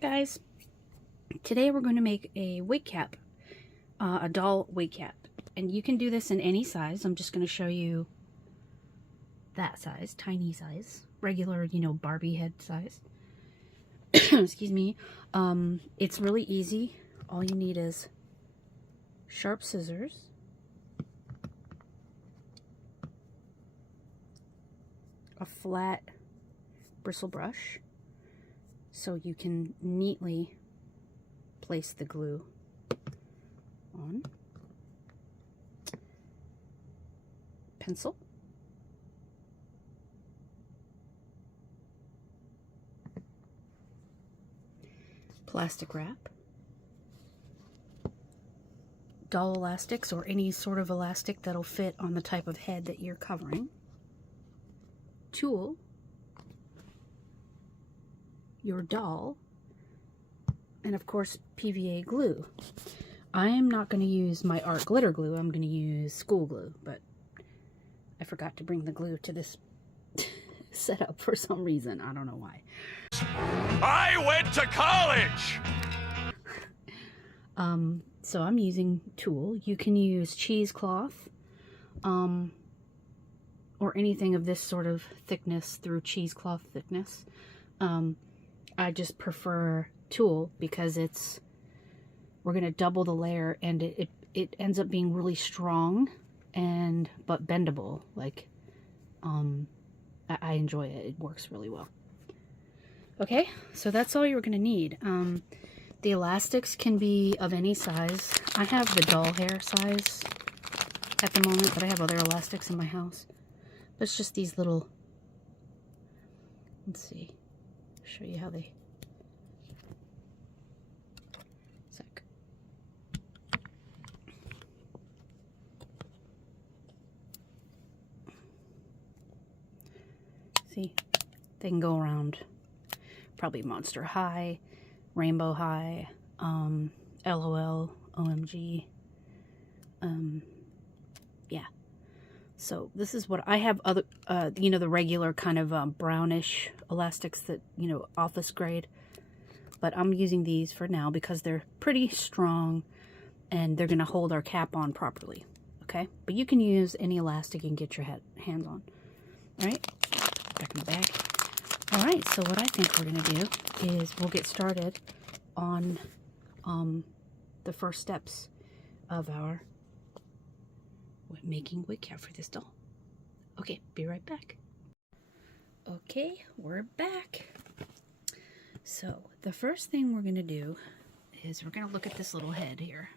Hi guys, today we're going to make a wig cap, a doll wig cap, and you can do this in any size. I'm just going to show you that size, tiny size, regular, Barbie head size. Excuse me. It's really easy. All you need is sharp scissors, a flat bristle brush, so you can neatly place the glue on, pencil, plastic wrap, doll elastics or any sort of elastic that'll fit on the type of head that you're covering, tulle, your doll, and of course PVA glue. I'm not going to use my art glitter glue. I'm going to use school glue, but I forgot to bring the glue to this setup for some reason. I don't know why. I went to college! So I'm using tulle. You can use cheesecloth, or anything of this sort of thickness through cheesecloth thickness. I just prefer tulle because we're going to double the layer, and it ends up being really strong but bendable. Like, I enjoy it. It works really well. Okay, so that's all you're going to need. The elastics can be of any size. I have the doll hair size at the moment, but I have other elastics in my house. But it's just these little, let's see, show you how they, sec. See, they can go around probably Monster High, Rainbow High, LOL, OMG, yeah. So this is what I have. Other, the regular kind of brownish elastics that, office grade. But I'm using these for now because they're pretty strong and they're going to hold our cap on properly. Okay? But you can use any elastic you can get your hands on. Alright? Back in the bag. Alright, so what I think we're going to do is we'll get started on the first steps of our making wig cap for this doll. Okay, be right back. Okay, we're back. So the first thing we're going to do is we're going to look at this little head here.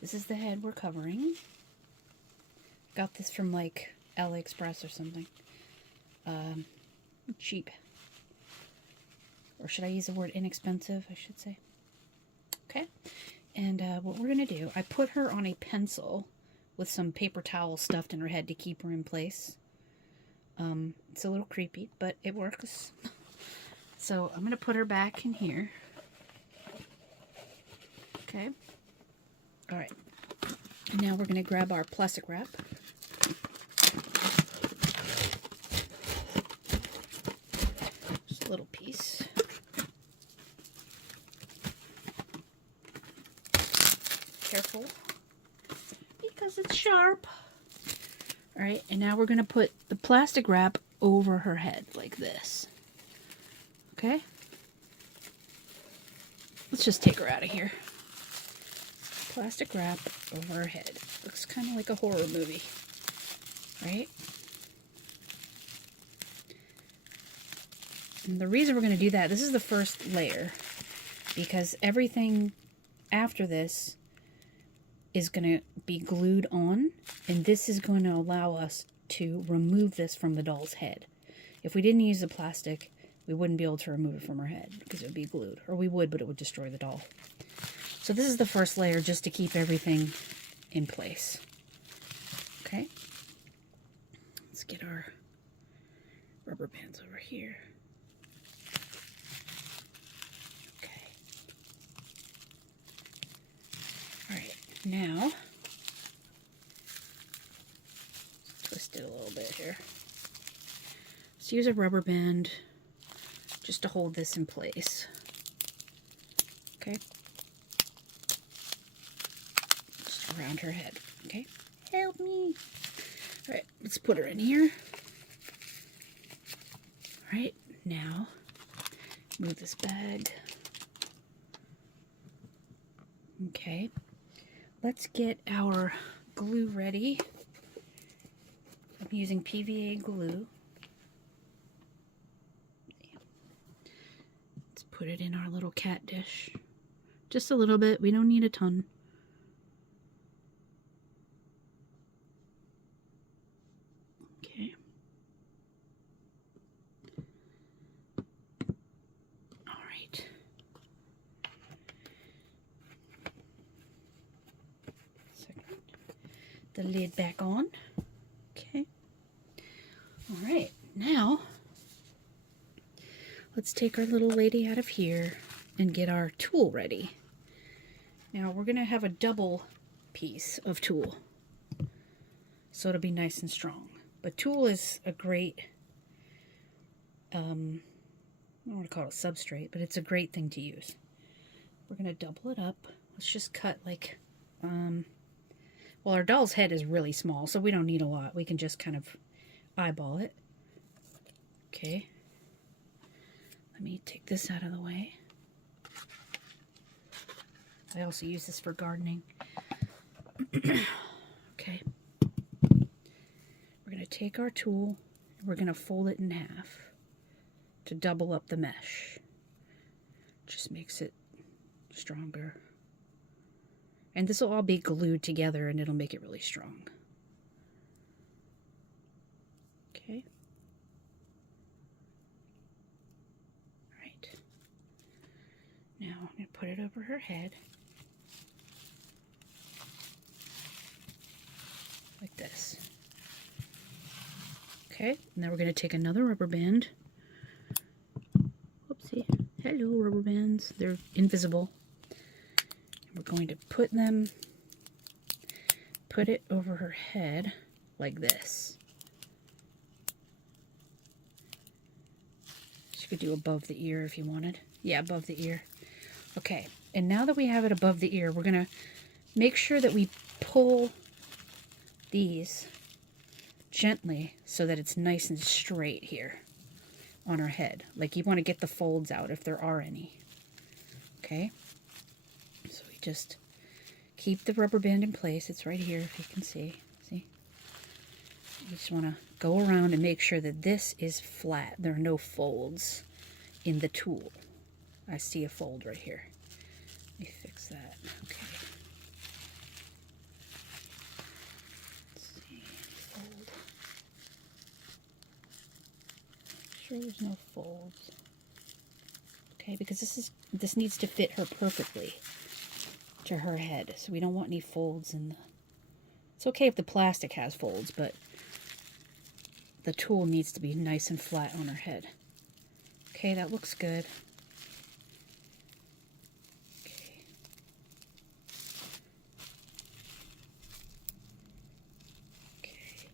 This is the head we're covering. Got this from like AliExpress or something. Cheap. Or should I use the word inexpensive, I should say. Okay, and what we're going to do, I put her on a pencil with some paper towel stuffed in her head to keep her in place. It's a little creepy, but it works. So I'm going to put her back in here. Okay. Alright. Now we're going to grab our plastic wrap. Just a little piece. Careful, because it's sharp. Alright, and now we're going to put the plastic wrap over her head like this. Okay? Let's just take her out of here. Plastic wrap over her head. Looks kind of like a horror movie. Right? And the reason we're going to do that, this is the first layer, because everything after this is going to be glued on, and this is going to allow us to remove this from the doll's head. If we didn't use the plastic, we wouldn't be able to remove it from her head because it would be glued. Or we would, but it would destroy the doll. So this is the first layer just to keep everything in place. Okay? Let's get our rubber bands over here. Okay. Alright, now twist it a little bit here. Let's use a rubber band just to hold this in place. Okay? Just around her head. Okay? Help me. All right, let's put her in here. All right, now move this bag. Okay, let's get our glue ready. I'm using PVA glue. Let's put it in our little cat dish. Just a little bit, we don't need a ton. Okay. All right. The lid back on. Okay. All right, now let's take our little lady out of here and get our tool ready. Now we're going to have a double piece of tool, so it'll be nice and strong. But tool is a great, I don't want to call it a substrate, but it's a great thing to use. We're going to double it up. Let's just cut like, well, our doll's head is really small, so we don't need a lot. We can just kind of eyeball it. Okay. Let me take this out of the way. I also use this for gardening. Okay. We're going to take our tool and we're going to fold it in half to double up the mesh. Just makes it stronger. And this will all be glued together and it'll make it really strong. Okay. All right. Now I'm going to put it over her head. Like this. Okay. And then we're going to take another rubber band. Whoopsie. Hello, rubber bands. They're invisible. We're going to put it over her head like this. You could do above the ear if you wanted. Yeah, above the ear. Okay, and now that we have it above the ear, we're going to make sure that we pull these gently so that it's nice and straight here on her head. Like you want to get the folds out if there are any. Okay? So we just keep the rubber band in place. It's right here if you can see. See? You just want to go around and make sure that this is flat. There are no folds in the tool. I see a fold right here. Let me fix that. Okay. Let's see. Fold. Make sure there's no folds. Okay, because this needs to fit her perfectly to her head, so we don't want any folds in the... It's okay if the plastic has folds, but the tool needs to be nice and flat on her head. Okay, that looks good. Okay. Okay.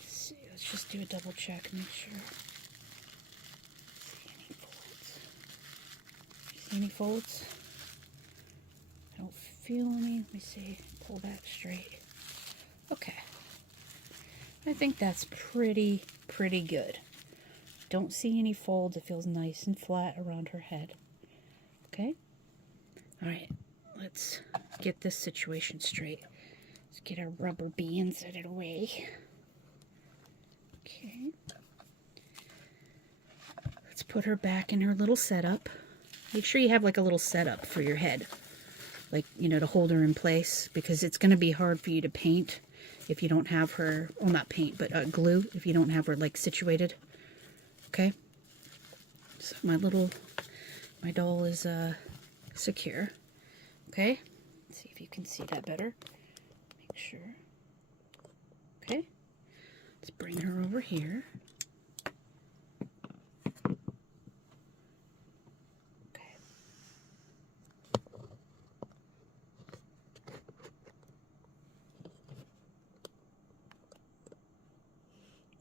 Let's see, let's just do a double check and make sure. Any folds? I don't feel any. Let me see. Pull that straight. Okay. I think that's pretty good. Don't see any folds. It feels nice and flat around her head. Okay? Alright. Let's get this situation straight. Let's get our rubber bands out of the way. Okay. Let's put her back in her little setup. Make sure you have like a little setup for your head, like, you know, to hold her in place, because it's going to be hard for you to paint if you don't have her, well, not paint, but glue, if you don't have her like situated. Okay. So my doll is secure. Okay. Let's see if you can see that better. Make sure. Okay. Let's bring her over here.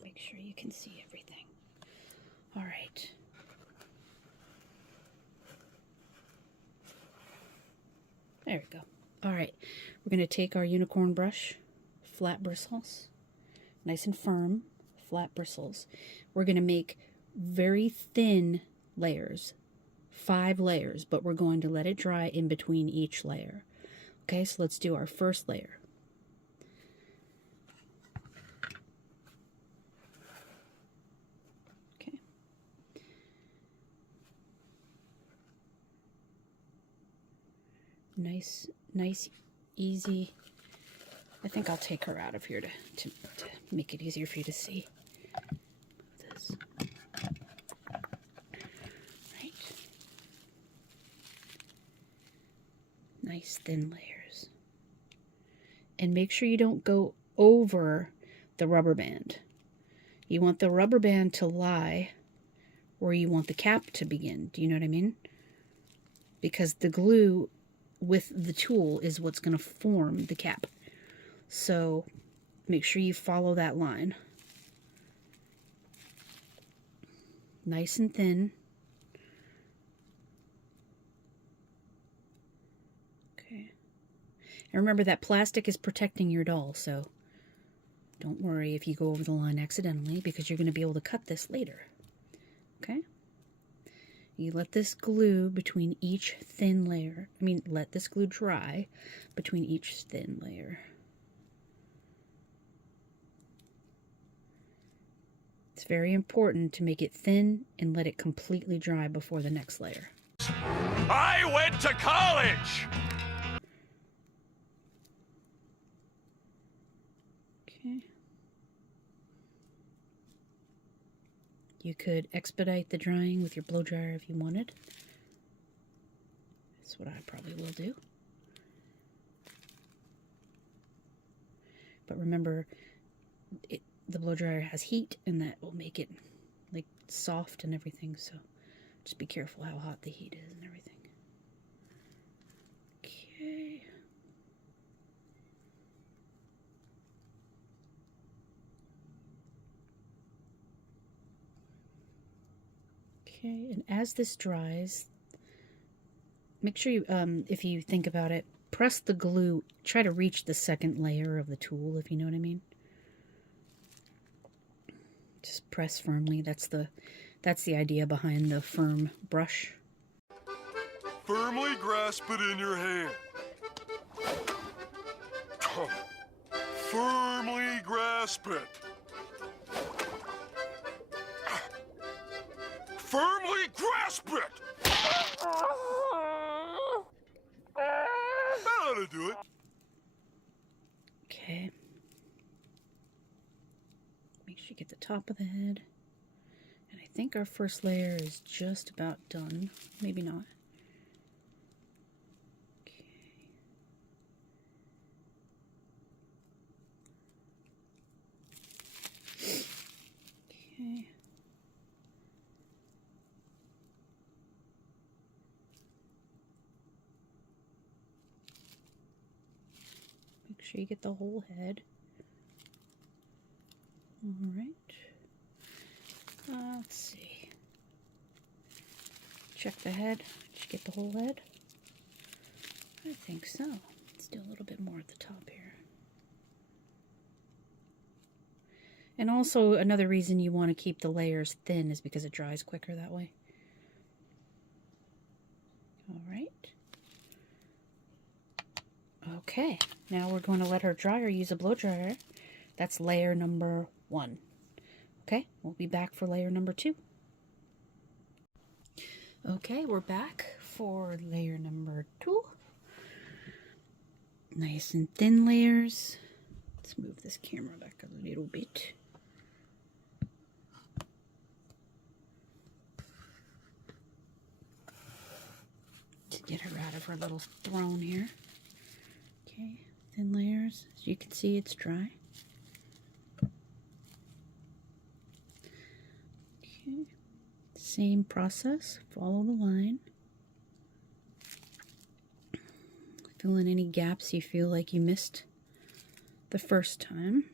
Make sure you can see everything. All right. There we go. All right, we're going to take our unicorn brush, flat bristles, nice and firm, flat bristles. We're going to make very thin layers, 5 layers, but we're going to let it dry in between each layer. Okay, so let's do our first layer. Okay. Nice, easy. I think I'll take her out of here to make it easier for you to see. This. Right. Nice thin layers. And make sure you don't go over the rubber band. You want the rubber band to lie where you want the cap to begin. Do you know what I mean? Because the glue with the tool is what's going to form the cap. So make sure you follow that line. Nice and thin. Okay. And remember that plastic is protecting your doll, so don't worry if you go over the line accidentally, because you're going to be able to cut this later. Okay? You let this glue between each thin layer. Let this glue dry between each thin layer. It's very important to make it thin and let it completely dry before the next layer. I went to college! Okay. You could expedite the drying with your blow dryer if you wanted. That's what I probably will do. But remember, the blow dryer has heat, and that will make it like soft and everything, so just be careful how hot the heat is and everything. Okay. Okay, and as this dries, make sure you, if you think about it, press the glue, try to reach the second layer of the tool, if you know what I mean. Just press firmly. That's the idea behind the firm brush. Firmly grasp it in your hand. Firmly grasp it. Firmly grasp it! That ought to do it. Okay. Make sure you get the top of the head. And I think our first layer is just about done. Maybe not. Okay. Okay. Make sure you get the whole head. All right. Let's see. Check the head. Did you get the whole head? I think so. Let's do a little bit more at the top here. And also another reason you want to keep the layers thin is because it dries quicker that way. All right. Okay, now we're going to let her dry or use a blow dryer. That's layer number 1. Okay, we'll be back for layer number 2. Okay, we're back for layer number 2. Nice and thin layers. Let's move this camera back a little bit. To get her out of her little throne here. Okay, thin layers. As you can see, it's dry. Okay, same process. Follow the line. Fill in any gaps you feel like you missed the first time.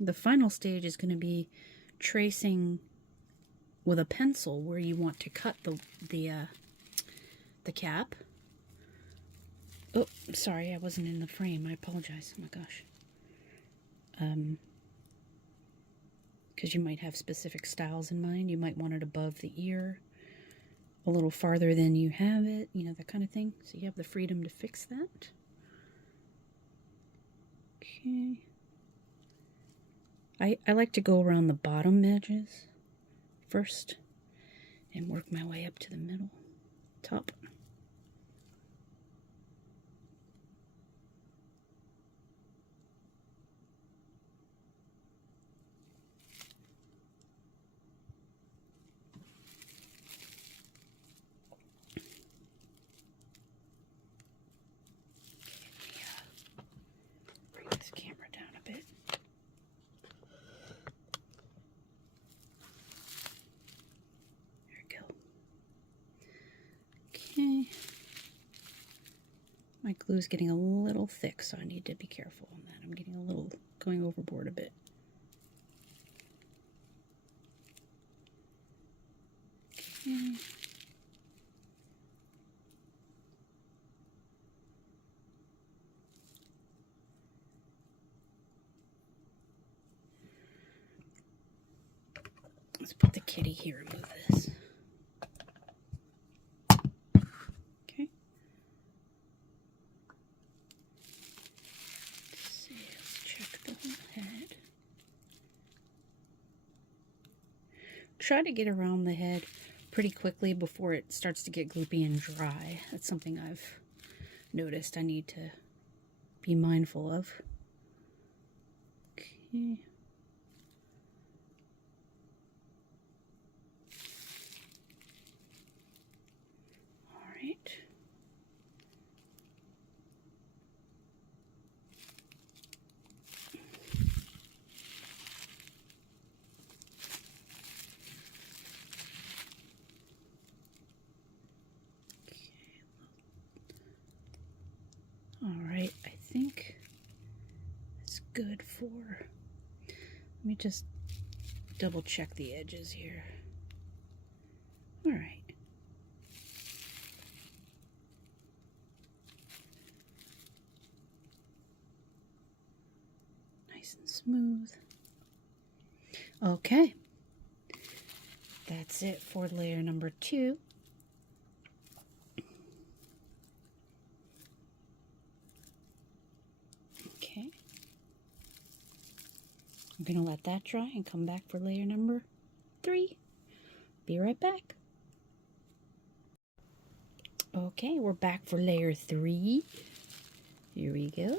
The final stage is going to be tracing with a pencil where you want to cut the cap. Oh, sorry, I wasn't in the frame. I apologize. Oh my gosh. Because you might have specific styles in mind. You might want it above the ear, a little farther than you have it, you know, that kind of thing. So you have the freedom to fix that. Okay. I like to go around the bottom edges first and work my way up to the middle, top. Bring this camera down a bit. There we go. Okay. My glue's getting a little thick, so I need to be careful on that. I'm getting a little, going overboard a bit. Okay. Let's put the kitty here and move this. Okay. Let's see, let's check the whole head. Try to get around the head pretty quickly before it starts to get gloopy and dry. That's something I've noticed I need to be mindful of. Okay. All right. All right, I think it's good for, let me just double check the edges here. All right. Nice and smooth. Okay. That's it for layer number 2. Okay. I'm going to let that dry and come back for layer number 3. Be right back. Okay, we're back for layer 3. Here we go.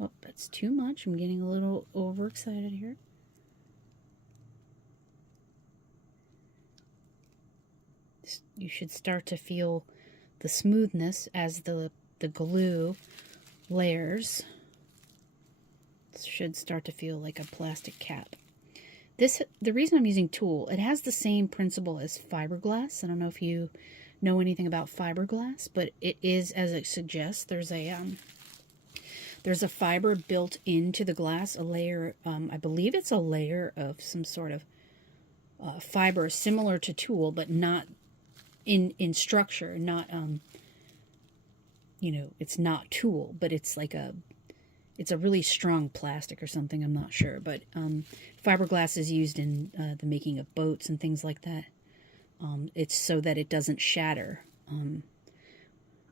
Oh, that's too much. I'm getting a little overexcited here. You should start to feel the smoothness as the glue layers. It should start to feel like a plastic cap. The reason I'm using tulle, it has the same principle as fiberglass. I don't know if you know anything about fiberglass, but it is, as it suggests, there's a fiber built into the glass, a layer, I believe it's a layer of some sort of fiber similar to tulle, but not in structure, not, you know, it's not tulle, but it's like it's a really strong plastic or something, I'm not sure. But fiberglass is used in the making of boats and things like that. It's so that it doesn't shatter.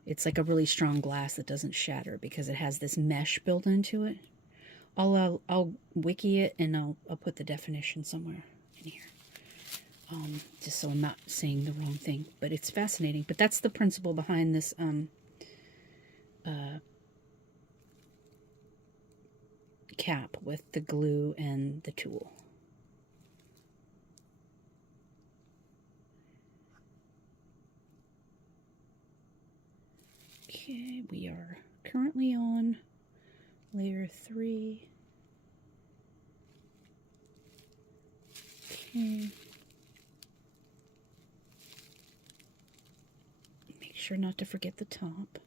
It's like a really strong glass that doesn't shatter because it has this mesh built into it. I'll wiki it and I'll put the definition somewhere in here. Just so I'm not saying the wrong thing. But it's fascinating. But that's the principle behind this cap with the glue and the tulle. Okay, we are currently on layer 3. Okay. Make sure not to forget the top.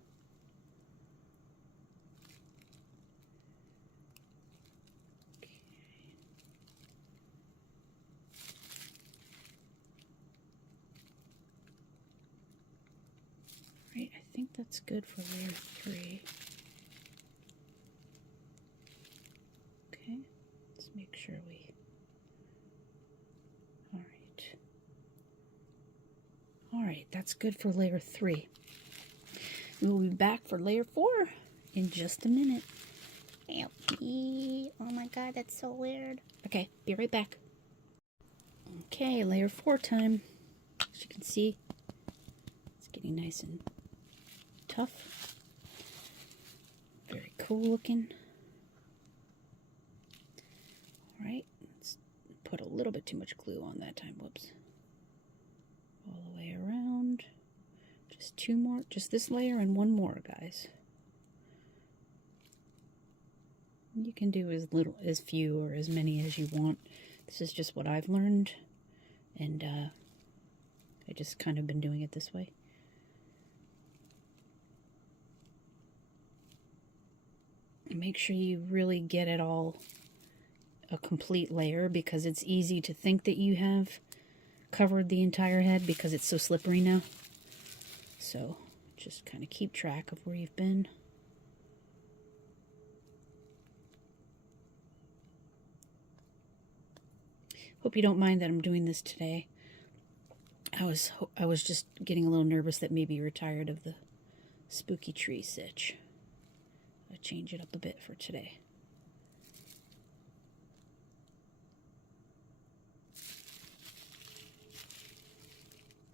think that's good for layer 3. Okay, let's make sure we... Alright, that's good for layer 3. We will be back for layer 4 in just a minute. Oh my god, that's so weird. Okay, be right back. Okay, layer 4 time. As you can see, it's getting nice and tough. Very cool looking. Alright, let's put a little bit too much glue on that time. Whoops. All the way around. Just 2 more, just this layer and 1 more, guys. You can do as few or as many as you want. This is just what I've learned, and I just kind of been doing it this way. Make sure you really get it all a complete layer, because it's easy to think that you have covered the entire head because it's so slippery now. So just kind of keep track of where you've been. Hope you don't mind that I'm doing this today. I was just getting a little nervous that maybe you were tired of the spooky tree sitch. I'll change it up a bit for today.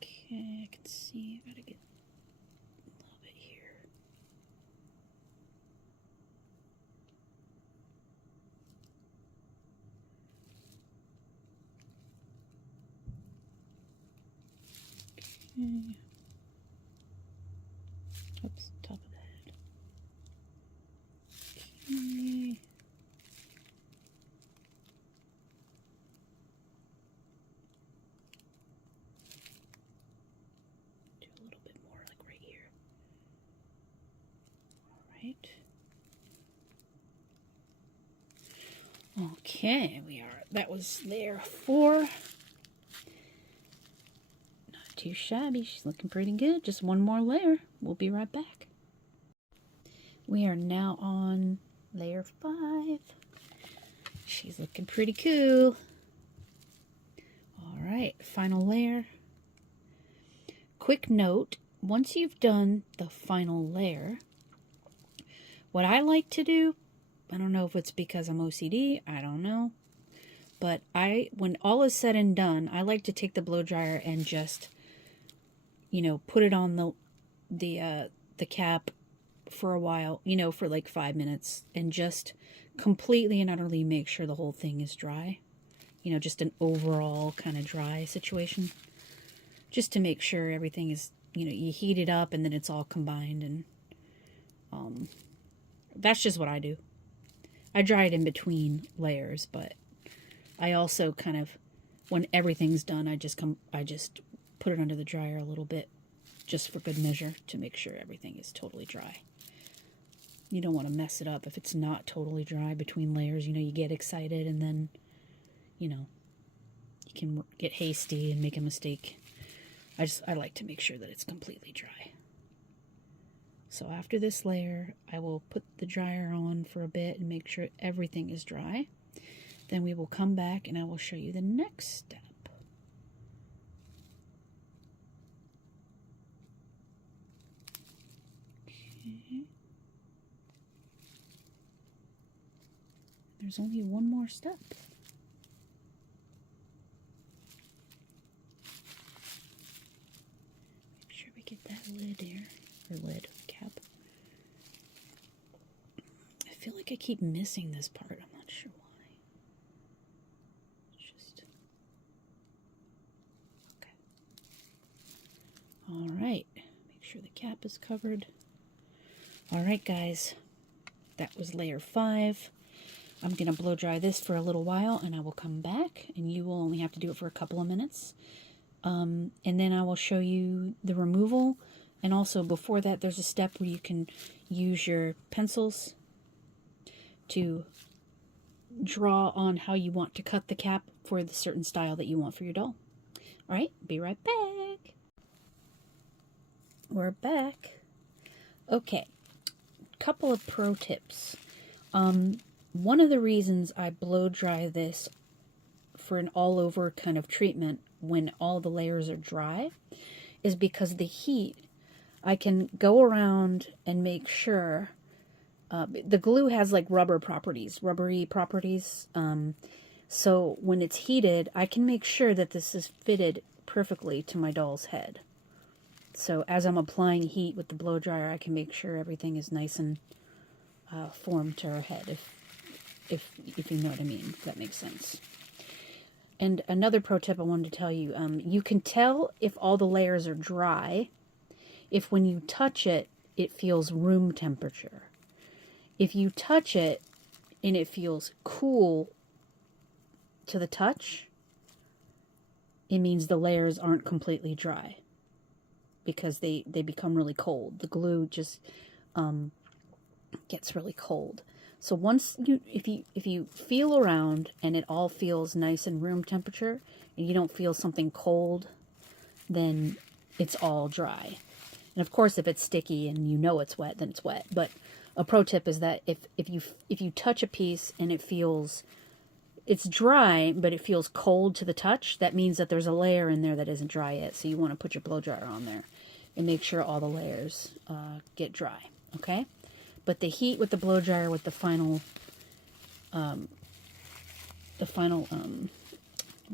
Okay, I can see. I gotta get a little bit here. Okay. Oops, top of the head. Okay. Do a little bit more, like right here. All right. Okay, that was layer 4. Too shabby. She's looking pretty good. Just 1 more layer. We'll be right back. We are now on layer 5. She's looking pretty cool. Alright, final layer. Quick note, once you've done the final layer, what I like to do, I don't know if it's because I'm OCD, I don't know, but when all is said and done, I like to take the blow dryer and just, you know, put it on the cap for a while, you know, for like 5 minutes, and just completely and utterly make sure the whole thing is dry. You know, just an overall kind of dry situation. Just to make sure everything is, you know, you heat it up and then it's all combined, and that's just what I do. I dry it in between layers, but I also kind of, when everything's done, I just put it under the dryer a little bit, just for good measure, to make sure everything is totally dry. You don't want to mess it up if it's not totally dry between layers. You know, you get excited and then, you know, you can get hasty and make a mistake. I like to make sure that it's completely dry. So after this layer, I will put the dryer on for a bit and make sure everything is dry. Then we will come back and I will show you the next step. Okay. There's only 1 more step. Make sure we get that lid here, or lid, cap. I feel like I keep missing this part. I'm not sure why. It's just... Okay. Alright. Make sure the cap is covered. Alright, guys. That was layer 5. I'm going to blow dry this for a little while, and I will come back, and you will only have to do it for a couple of minutes. And then I will show you the removal. And also, before that, there's a step where you can use your pencils to draw on how you want to cut the cap for the certain style that you want for your doll. Alright, be right back. We're back. Okay, couple of pro tips. One of the reasons I blow dry this for an all over kind of treatment when all the layers are dry is because the heat, I can go around and make sure the glue has like rubbery properties. So when it's heated, I can make sure that this is fitted perfectly to my doll's head. So as I'm applying heat with the blow dryer, I can make sure everything is nice and formed to her head, if you know what I mean, if that makes sense. And another pro tip I wanted to tell you, you can tell if all the layers are dry if when you touch it, it feels room temperature. If you touch it and it feels cool to the touch, it means the layers aren't completely dry because they become really cold. The glue just gets really cold. So once if you feel around and it all feels nice and room temperature and you don't feel something cold, then it's all dry. And of course, if it's sticky and you know it's wet, then it's wet. But a pro tip is that if you touch a piece and it's dry, but it feels cold to the touch, that means that there's a layer in there that isn't dry yet. So you want to put your blow dryer on there and make sure all the layers get dry. Okay? But the heat with the blow dryer with the final what am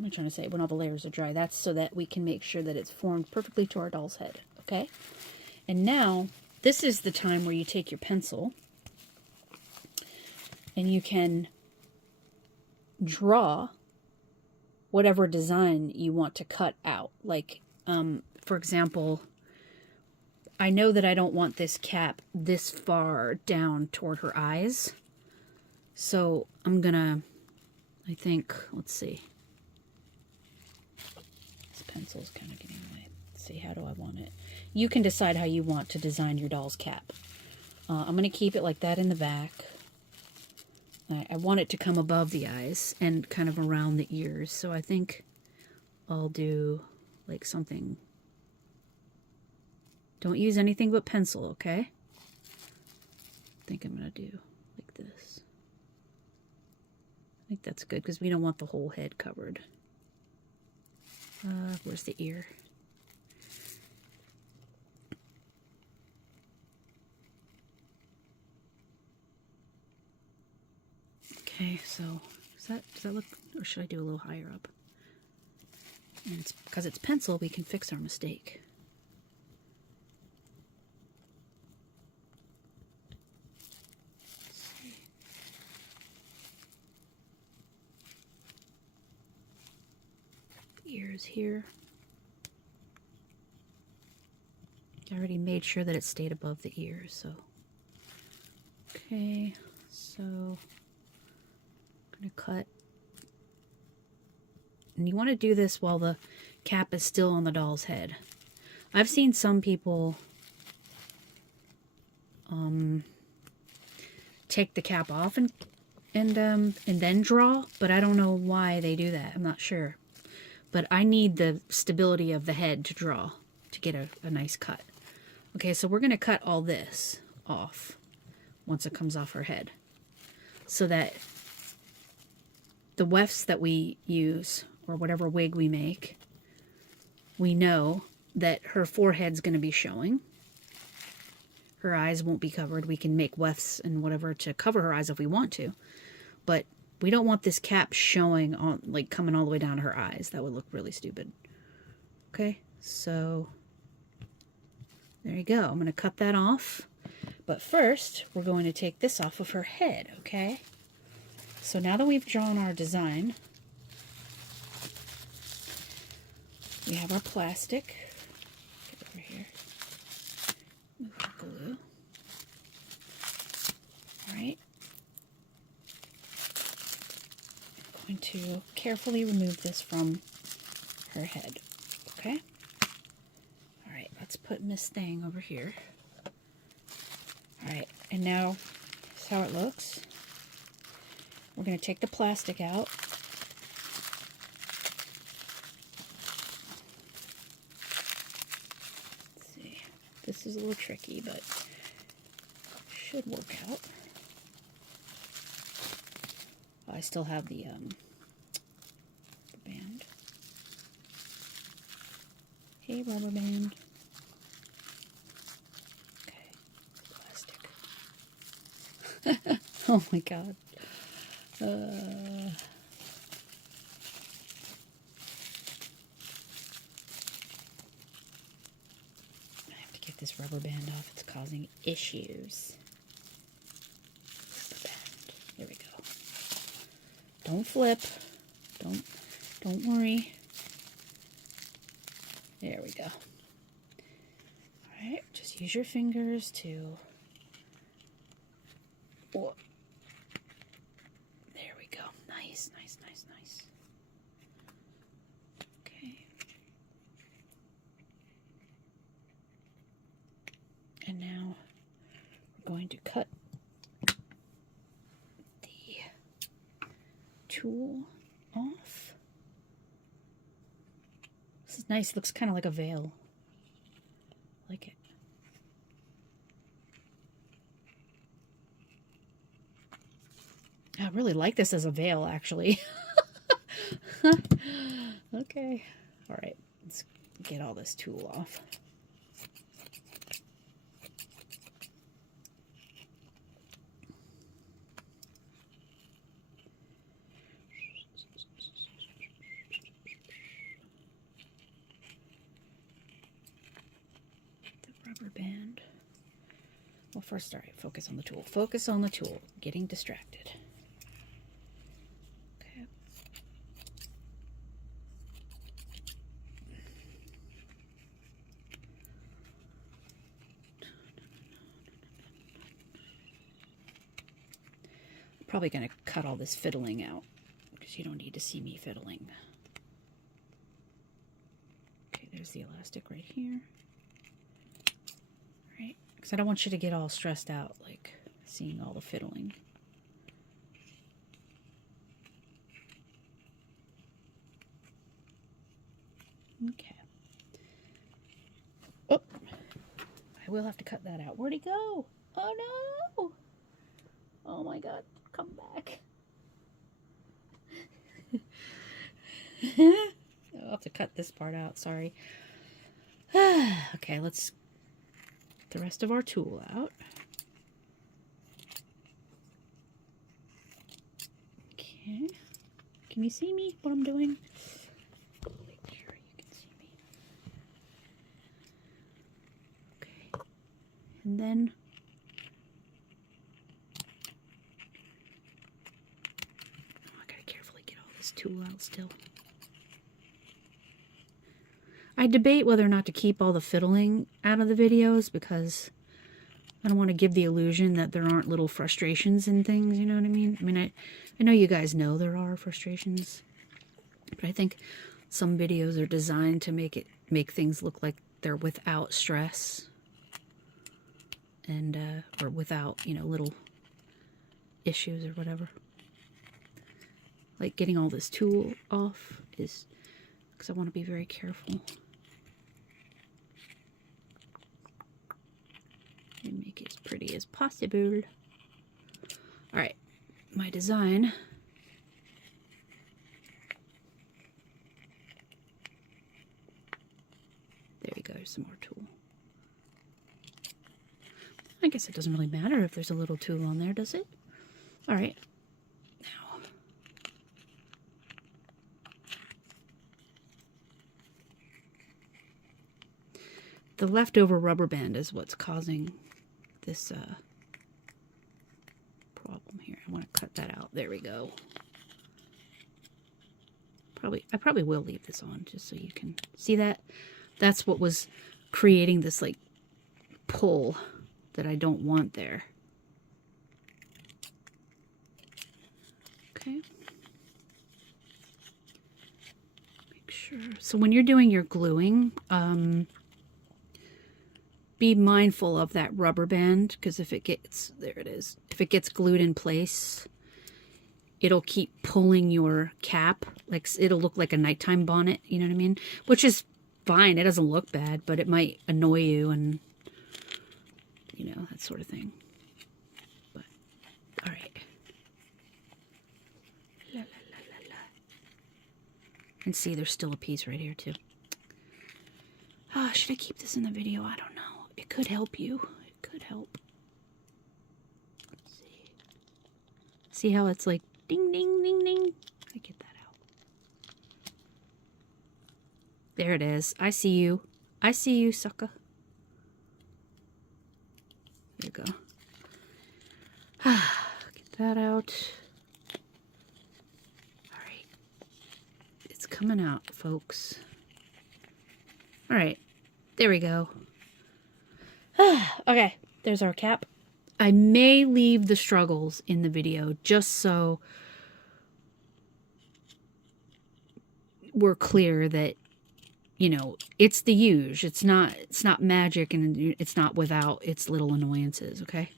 I trying to say? When all the layers are dry, that's so that we can make sure that it's formed perfectly to our doll's head. Okay? And now, this is the time where you take your pencil and you can draw whatever design you want to cut out. Like, for example, I know that I don't want this cap this far down toward her eyes. So I'm gonna, I think, let's see. This pencil's kind of getting away. Let's see, how do I want it? You can decide how you want to design your doll's cap. I'm gonna keep it like that in the back. I want it to come above the eyes and kind of around the ears. So I think I'll do like something. Don't use anything but pencil, okay? I think I'm going to do like this. I think that's good because we don't want the whole head covered. Where's the ear? Okay, so does that look, or should I do a little higher up? And it's because it's pencil, we can fix our mistake. Ears here. I already made sure that it stayed above the ears, so. Okay, so I'm gonna cut. And you want to do this while the cap is still on the doll's head. I've seen some people take the cap off and then draw, but I don't know why they do that. I'm not sure. But I need the stability of the head to draw to get a nice cut. Okay, so we're going to cut all this off once it comes off her head, so that the wefts that we use, or whatever wig we make, we know that her forehead's going to be showing. Her eyes won't be covered. We can make wefts and whatever to cover her eyes if we want to. But we don't want this cap showing on, like, coming all the way down to her eyes. That would look really stupid. Okay, so there you go. I'm going to cut that off. But first, we're going to take this off of her head, okay? So now that we've drawn our design, we have our plastic. Get over here. Move the glue. All right. I'm going to carefully remove this from her head, okay? All right, let's put Miss Thing over here. All right, and now here's how it looks. We're going to take the plastic out. Let's see. This is a little tricky, but should work out. I still have the band. Hey, rubber band. Okay, plastic. Oh my god. I have to get this rubber band off. It's causing issues. The band. There we go. Don't flip. Don't worry. There we go. Alright, just use your fingers to... Oh. There we go. Nice, nice, nice, nice. Okay. And now we're going to cut the tool off. This is nice. It looks kind of like a veil. I like it. I really like this as a veil, actually. Okay. All right. Let's get all this tool off. Rubber band. Well, first, all right, focus on the tool. Focus on the tool. Getting distracted. Okay. I'm probably going to cut all this fiddling out because you don't need to see me fiddling. Okay, there's the elastic right here. Right? Because I don't want you to get all stressed out, like seeing all the fiddling. Okay. Oh, I will have to cut that out. Where'd he go? Oh no! Oh my god, come back. I'll have to cut this part out, sorry. Okay, let's get the rest of our tool out. Okay. Can you see me, what I'm doing? Make sure you can see me. Okay. And then I gotta carefully get all this tool out still. I debate whether or not to keep all the fiddling out of the videos because I don't want to give the illusion that there aren't little frustrations and things, you know what I mean? I mean, I know you guys know there are frustrations, but I think some videos are designed to make things look like they're without stress and or without, you know, little issues or whatever. Like getting all this tool off is because I want to be very careful. And make it as pretty as possible. Alright, my design. There you go, there's some more tool. I guess it doesn't really matter if there's a little tool on there, does it? Alright, now. The leftover rubber band is what's causing this problem here. I want to cut that out. There we go. I probably will leave this on just so you can see that. That's what was creating this like pull that I don't want there. Okay. Make sure. So when you're doing your gluing, be mindful of that rubber band, because if it gets, there it is, if it gets glued in place, it'll keep pulling your cap, like it'll look like a nighttime bonnet, you know what I mean? Which is fine, it doesn't look bad, but it might annoy you and, you know, that sort of thing. And see, there's still a piece right here too. Should I keep this in the video? I don't know. It could help you. It could help. Let's see. See how it's like ding, ding, ding, ding? I get that out. There it is. I see you. I see you, sucker. There you go. Get that out. Alright. It's coming out, folks. Alright. There we go. Okay. There's our cap. I may leave the struggles in the video just so we're clear that, you know, it's the huge. It's not magic, and it's not without its little annoyances, okay?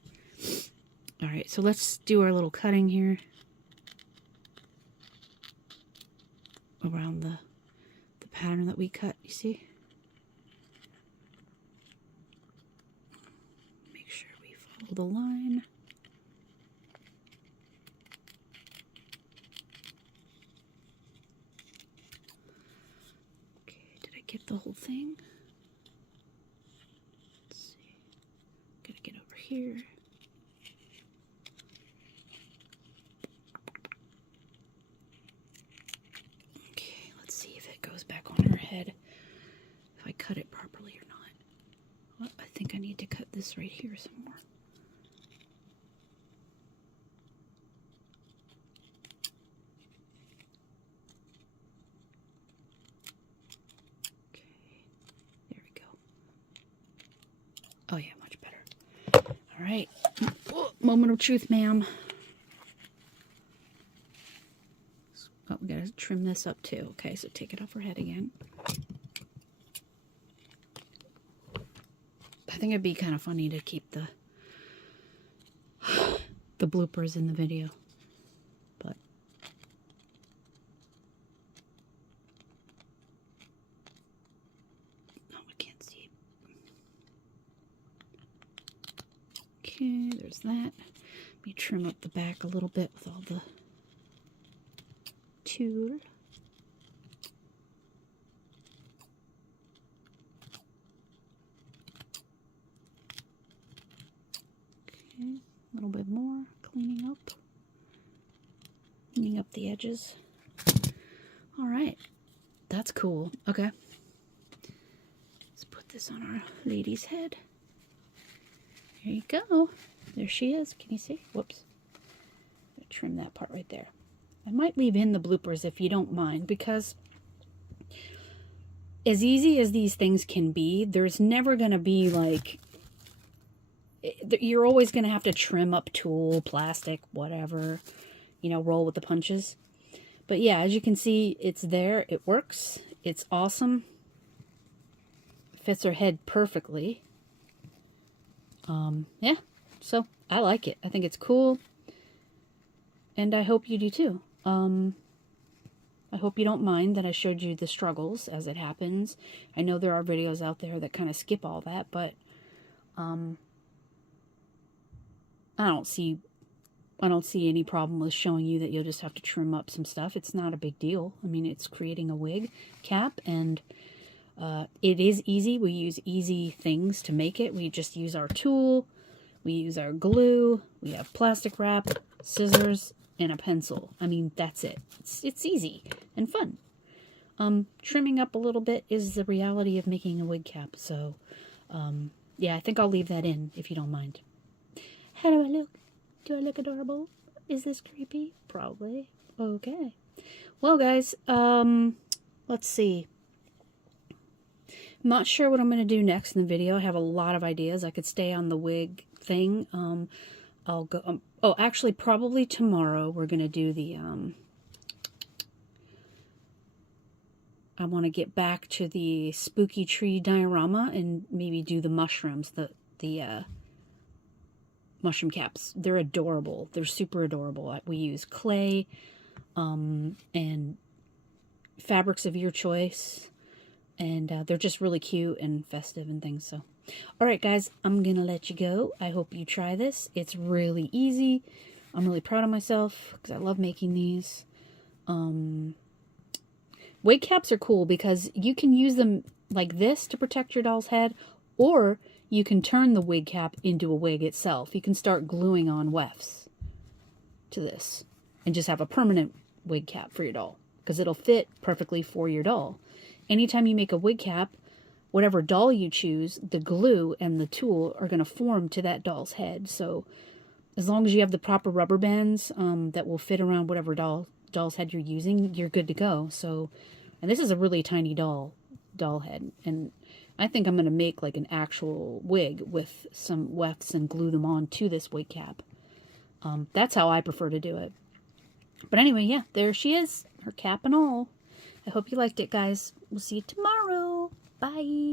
All right, so let's do our little cutting here around the pattern that we cut, you see? Make sure we follow the line. Get the whole thing. Let's see. Gotta get over here. Okay, let's see if it goes back on her head. If I cut it properly or not. Well, I think I need to cut this right here somewhere. Oh yeah, much better. All right. Oh, moment of truth, ma'am. Oh, we gotta trim this up too. Okay, so take it off her head again. I think it'd be kind of funny to keep the bloopers in the video, but oh, we can't see. Okay, there's that. Let me trim up the back a little bit with all the tulle. Okay, a little bit more, cleaning up the edges. All right, that's cool. Okay, let's put this on our lady's head. There you go. There she is. Can you see? Whoops. Trim that part right there. I might leave in the bloopers if you don't mind, because as easy as these things can be, there's never going to be like, you're always going to have to trim up tulle, plastic, whatever, you know, roll with the punches. But yeah, as you can see, it's there. It works. It's awesome. Fits her head perfectly. Yeah, so I like it. I think it's cool, and I hope you do too. I hope you don't mind that I showed you the struggles as it happens. I know there are videos out there that kind of skip all that, but I don't see any problem with showing you that you'll just have to trim up some stuff. It's not a big deal. I mean, it's creating a wig cap, and it is easy. We use easy things to make it. We just use our tool, we use our glue, we have plastic wrap, scissors, and a pencil. I mean, that's it. It's easy and fun. Trimming up a little bit is the reality of making a wig cap. So, yeah, I think I'll leave that in if you don't mind. How do I look? Do I look adorable? Is this creepy? Probably. Okay. Well, guys, let's see. I'm not sure what I'm going to do next in the video. I have a lot of ideas. I could stay on the wig thing. I'll go... oh, actually, probably tomorrow we're going to do the... I want to get back to the spooky tree diorama and maybe do the mushrooms, the mushroom caps. They're adorable. They're super adorable. We use clay and fabrics of your choice. And they're just really cute and festive and things. So, all right, guys, I'm going to let you go. I hope you try this. It's really easy. I'm really proud of myself because I love making these. Wig caps are cool because you can use them like this to protect your doll's head, or you can turn the wig cap into a wig itself. You can start gluing on wefts to this and just have a permanent wig cap for your doll because it'll fit perfectly for your doll. Anytime you make a wig cap, whatever doll you choose, the glue and the tool are going to form to that doll's head. So as long as you have the proper rubber bands that will fit around whatever doll's head you're using, you're good to go. So, and this is a really tiny doll head, and I think I'm going to make like an actual wig with some wefts and glue them on to this wig cap. That's how I prefer to do it. But anyway, yeah, there she is, her cap and all. I hope you liked it, guys. We'll see you tomorrow. Bye.